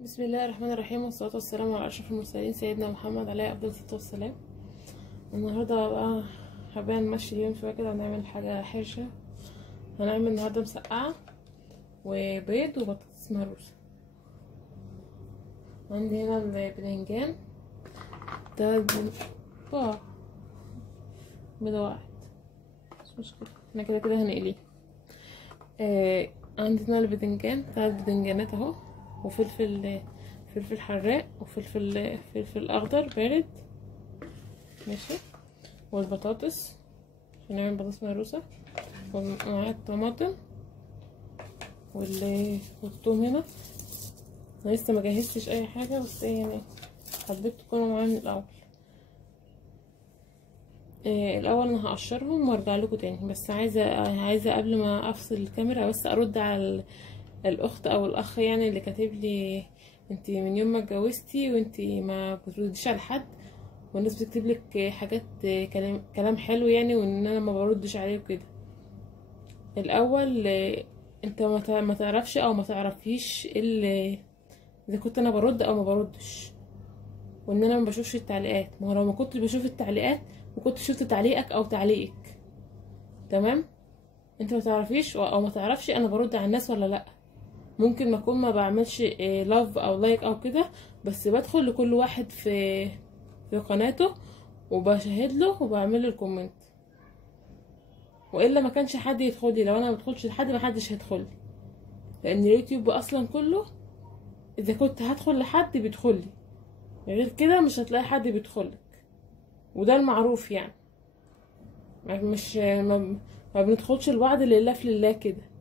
بسم الله الرحمن الرحيم، والصلاة والسلام على أشرف المرسلين سيدنا محمد عليه أفضل الصلاة والسلام. النهاردة بقى حابين نمشي اليوم شوية كده ونعمل حاجة حرشة. هنعمل النهاردة مسقعة وبيض وبطاطس مهروسة. عندي هنا الباذنجان ده بيضة واحد، مش مشكلة، احنا كده كده هنقليه. عندنا الباذنجان 3 باذنجانات اهو، فلفل حراق فلفل اخضر بارد، ماشي، والبطاطس عشان نعمل بطاطس مهروسه، ومعايا الطماطم والثوم. هنا انا لسه ما جهزتش اي حاجه، بس يعني حبيت تكونوا معايا من الاول. الاول انا هقشرهم وارجع لكم تاني، بس عايزه قبل ما افصل الكاميرا بس ارد على الاخت او الاخ يعني اللي كاتب لي انتي من يوم ما اتجوزتي وانتي ما بترديش على حد، والناس بتكتب لك حاجات كلام حلو يعني، وان انا ما بردش عليه وكده. الاول انت ما تعرفش او ما تعرفيش اللي اذا كنت انا برد او ما بردش، وان انا ما بشوفش التعليقات. ما هو لو ما كنت بشوف التعليقات وكنت شفت تعليقك او تعليقك، تمام؟ انت ما تعرفيش او ما تعرفش انا برد على الناس ولا لا. ممكن ما اكون ما بعملش لاف او لايك او كده، بس بدخل لكل واحد في قناته وبشاهد له وبعمل له الكومنت، والا ما كانش حد يدخل لي. لو انا ما بدخلش لحد ما حدش هيدخل لي، لان اليوتيوب اصلا كله اذا كنت هدخل لحد بيدخل لي، غير كده مش هتلاقي حد بيدخلك، وده المعروف يعني. مش ما بندخلش لبعض لله في لله كده.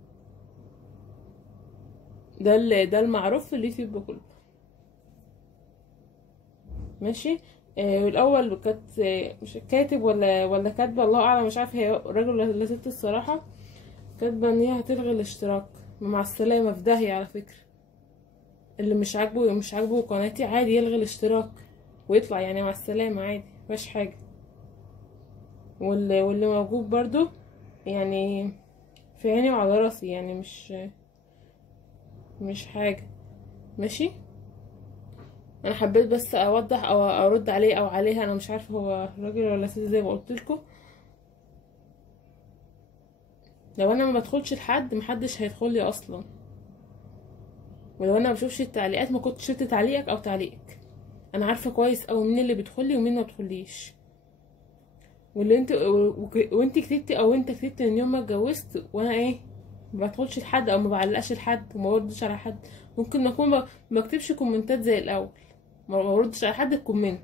ده المعروف في اليوتيوب كله، ماشي. والاول كانت مش كاتب ولا كاتبه، الله اعلم، مش عارفه هي راجل ولا ست الصراحه. كاتبه ان هي هتلغي الاشتراك. مع السلامه، في داهيه على فكره. اللي مش عاجبه قناتي عادي يلغي الاشتراك ويطلع، يعني مع السلامه عادي، مفيهاش حاجه. واللي موجود برضو يعني في عيني وعلى راسي، يعني مش حاجه، ماشي. انا حبيت بس اوضح او ارد عليه او عليها، انا مش عارفه هو راجل ولا ست زي ما قلت لكم. لو انا ما بدخلش لحد محدش هيدخل لي اصلا، ولو انا ما بشوفش التعليقات ما كنتش شفت تعليقك او تعليقك. انا عارفه كويس قوي مين اللي بيدخل لي ومين ما بيدخليش. واللي انت وانت كتبتي او انت كتبت من يوم ما اتجوزت وانا ايه ما بدخلش لحد او ما بعلقش لحد وما بردش على حد. ممكن اكون ما اكتبش كومنتات زي الاول، ما بردش على حد الكومنت،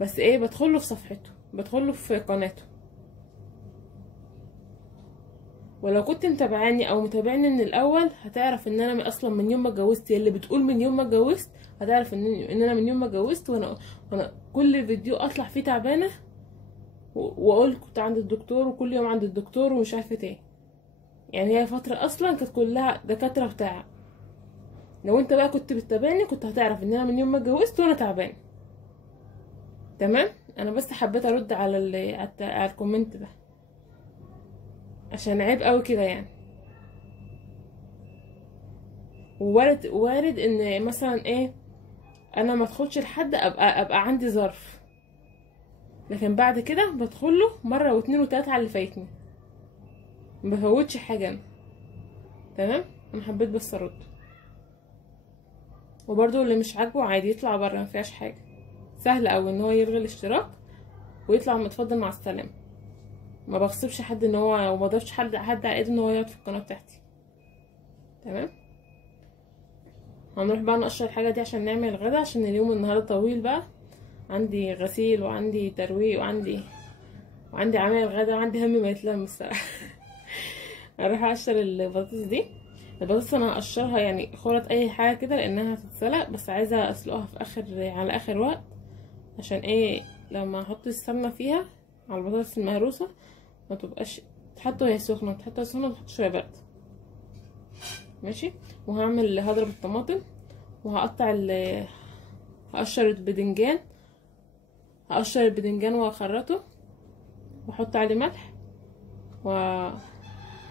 بس ايه بدخله في صفحته، بدخله في قناته. ولو كنت متابعاني او متابعني من الاول هتعرف ان انا اصلا من يوم ما اتجوزت. اللي بتقول من يوم ما اتجوزت هتعرف ان انا من يوم ما اتجوزت وانا كل فيديو اطلع فيه تعبانه واقول كنت عند الدكتور وكل يوم عند الدكتور ومش عارفه ايه. يعني هي فتره اصلا كانت كلها دكاتره وتعب. لو انت بقى كنت بتتابعني كنت هتعرف ان انا من يوم ما اتجوزت وانا تعبانه، تمام. انا بس حبيت ارد على الكومنت ده عشان عيب قوي كده يعني. وارد ان مثلا ايه انا ما ادخلش لحد ابقى عندي ظرف، لكن بعد كده بدخله مره واتنين وتلاته على اللي فايتني، ما بفوتش حاجه انا، تمام. انا حبيت بس ارد. وبرضو اللي مش عاجبه عادي يطلع بره، ما فيهاش حاجه، سهل قوي ان هو يلغي الاشتراك ويطلع متفضل مع السلامه. ما بغصبش حد ان هو، وما ضربش حد على ايده ان هو يقعد في القناه بتاعتي، تمام. هنروح بقى نقشر الحاجه دي عشان نعمل الغدا، عشان اليوم النهارده طويل بقى. عندي غسيل وعندي ترويق وعندي عمل الغدا وعندي هم ما يتلم الصراحه. اروح اقشر البطاطس دي. البطاطس انا هقشرها يعني خرط اي حاجه كده لانها هتتسلق، بس عايزه اسلقها في على اخر وقت، عشان ايه لما احط السمنه فيها على البطاطس المهروسه ما تبقاش تحط وهي سخنه، تحط سخنه وتحط شويه برد، ماشي. هضرب الطماطم وهقطع هقشر البدنجان. هقشر البدنجان واخرطه واحط عليه ملح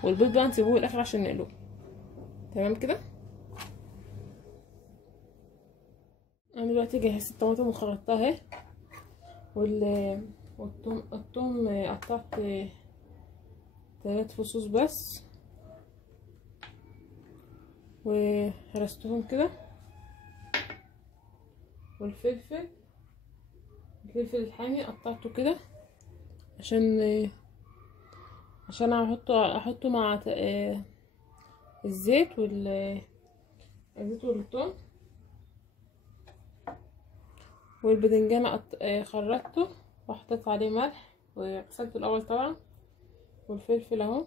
والبيض بقى نسيبوه الاخر عشان نقلوه، تمام كده. انا دلوقتي جهزت الطماطم وخرطتها اهي، الثوم قطعت 3 فصوص بس وهرستهم كده، والفلفل الحامي قطعته كده عشان احطه مع الزيت والثوم. والبدنجان خرطته وحطيت عليه ملح وغسلته الاول طبعا، والفلفل اهو،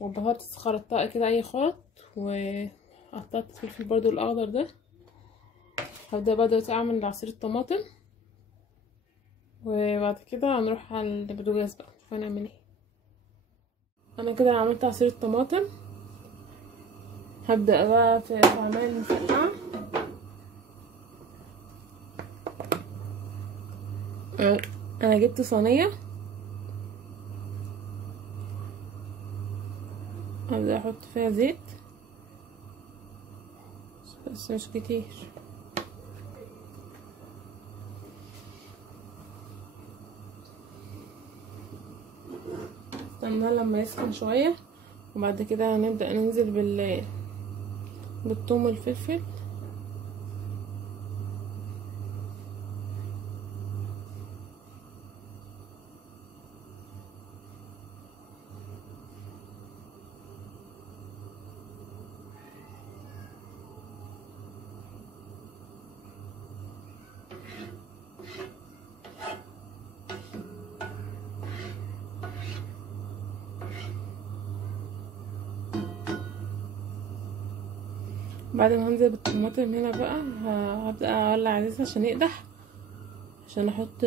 والبطاطس خرطتها كده اي خرط، وقطعت الفلفل برضو الاخضر ده. هبدأ بقى دلوقتي اعمل عصير الطماطم، وبعد كده هنروح على البوتاجاز بقى نشوف هنعمل ايه. انا كده عملت عصير الطماطم، هبدأ بقى في عمال المسقعة. انا جبت صينية، هبدأ احط فيها زيت بس مش كتير. استنى لما يسخن شوية، وبعد كده هنبدأ ننزل بالثوم والفلفل. بعد ما هنزل بالطماطم هنا بقى هبدأ اولع عليه عشان يقدح، عشان احط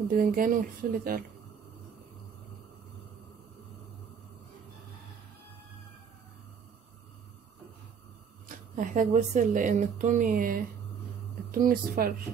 الباذنجان والفلفل اللي اتقلوا. هحتاج بس ان الثوم يصفر.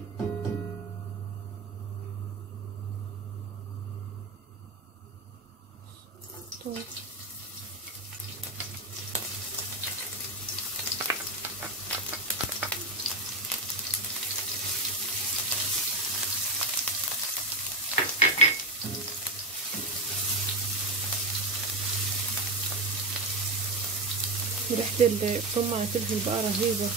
ريحة الثوم مع الفلفل بقى رهيبة.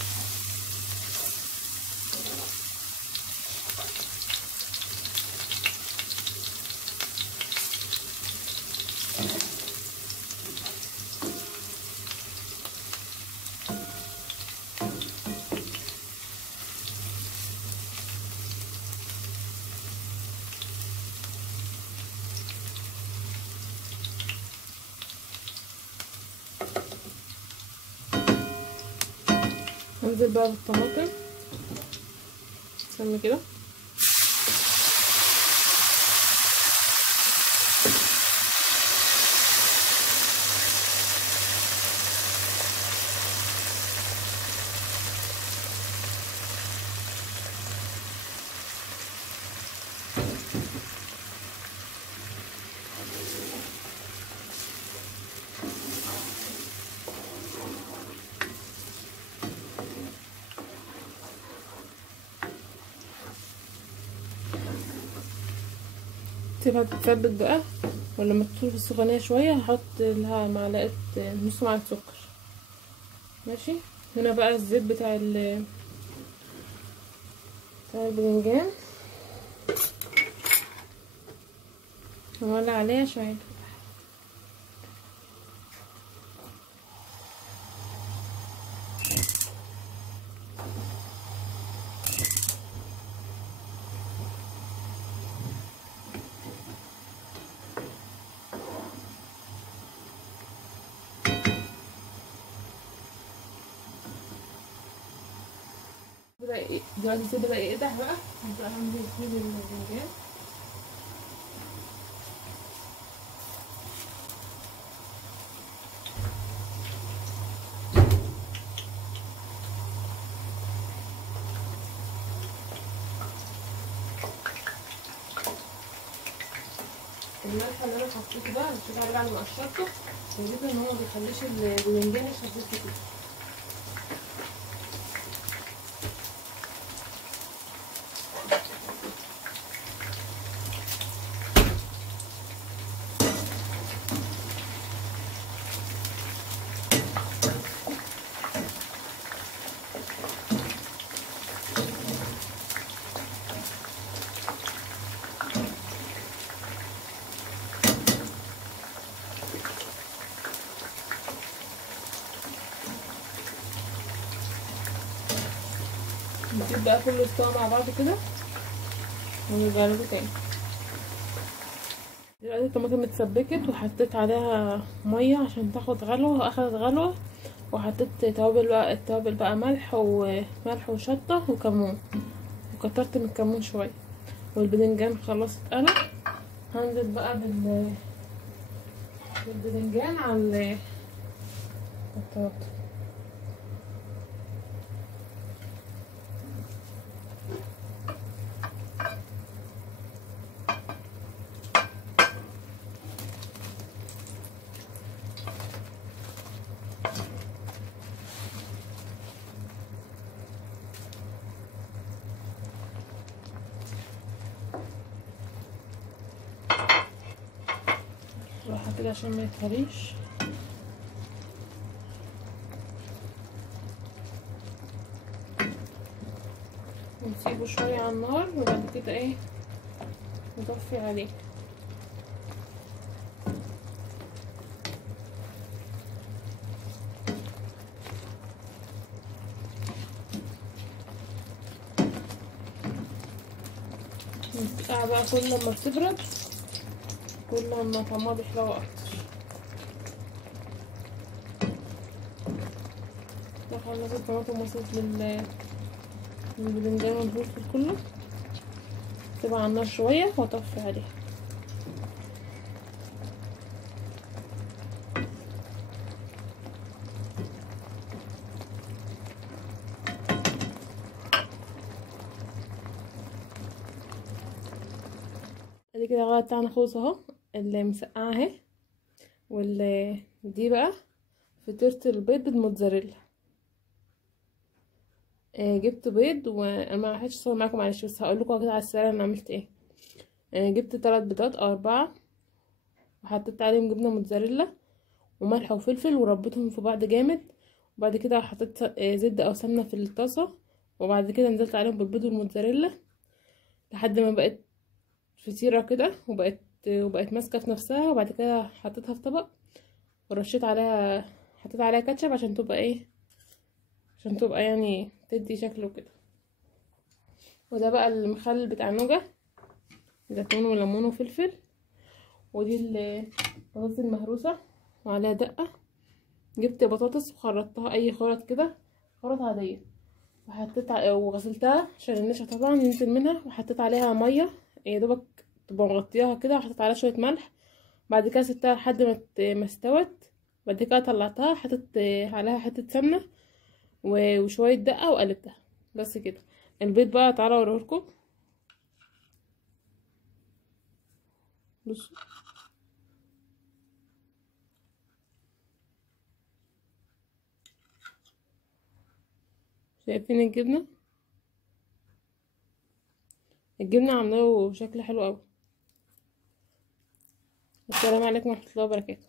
هنزل بقى بالطماطم استنى كده. سيبها تتسبك بقى، ولما تدخل في السخونية شوية هحط لها معلقة نص معلقة سكر. ماشي. هنا بقى الزيت بتاع الباذنجان هنولع عليها شوية. دلوقتي الزيت بدأ يقدح بقى، هبدأ انزل فيه الباذنجان. الملح اللي انا حطيته ده هنشوف عليه بعد ما قشرته، لقيت ان هو مبيخليش الباذنجان يشرب زيت كتير. نسيب بقى كله يستوى مع بعض كده ونرجع له تاني. دلوقتي الطماطم اتسبكت وحطيت عليها ميه عشان تاخد غلوه، واخدت غلوه، وحطيت التوابل بقى ملح وشطه وكمون، وكترت من الكمون شويه، والبدنجان خلاص اتقلى. هنزل بقى بالبدنجان على الطماطم. راحة كده عشان ما يتهريش. ونسيبه شوية على النار، وبعد كده ايه نطفي عليه. نسقع بقى كل ما بتبرد كل ما طعمها بيحلو اكتر. ده خلاص الطماطم وصلت للبدنجان والفلفل كله. سيبها على النار شوية واطفي عليها. ادي كده الغدا بتاعنا خلص اهو، اللي مسقعه اهي. واللي دي بقى فطيرة البيض بالموتزاريلا. جبت بيض، وانا ما لحقتش اصور معاكم معلش، بس هقول لكم كده على السريع انا عملت ايه. جبت 3 بيضات او 4، وحطيت عليهم جبنه موتزاريلا وملح وفلفل، وربيتهم في بعض جامد. وبعد كده حطيت زبده او سمنه في الطاسه، وبعد كده نزلت عليهم بالبيض والموتزاريلا لحد ما بقت فطيره كده، وبقت ماسكه في نفسها. وبعد كده حطيتها في طبق، ورشيت عليها، حطيت عليها كاتشب عشان تبقى ايه، عشان تبقى يعني تدي شكله كده. وده بقى المخلل بتاع النوجة، زيتون وليمون وفلفل. ودي البطاطس المهروسة وعليها دقة. جبت بطاطس وخرطتها اي خرط كده، خرط عادية، وغسلتها عشان النشا طبعا ينزل منها، وحطيت عليها مية يا دوبك تبقى مغطياها كده، وحطيت عليها شوية ملح. بعد كده سبتها لحد ما استوت. بعد كده طلعتها، حطيت عليها حتة سمنة وشوية دقة وقلبتها. بس كده. البيض بقى تعالى اوريهولكم. بصوا، شايفين الجبنة عامله له شكل حلو قوي. السلام عليكم ورحمة الله وبركاته.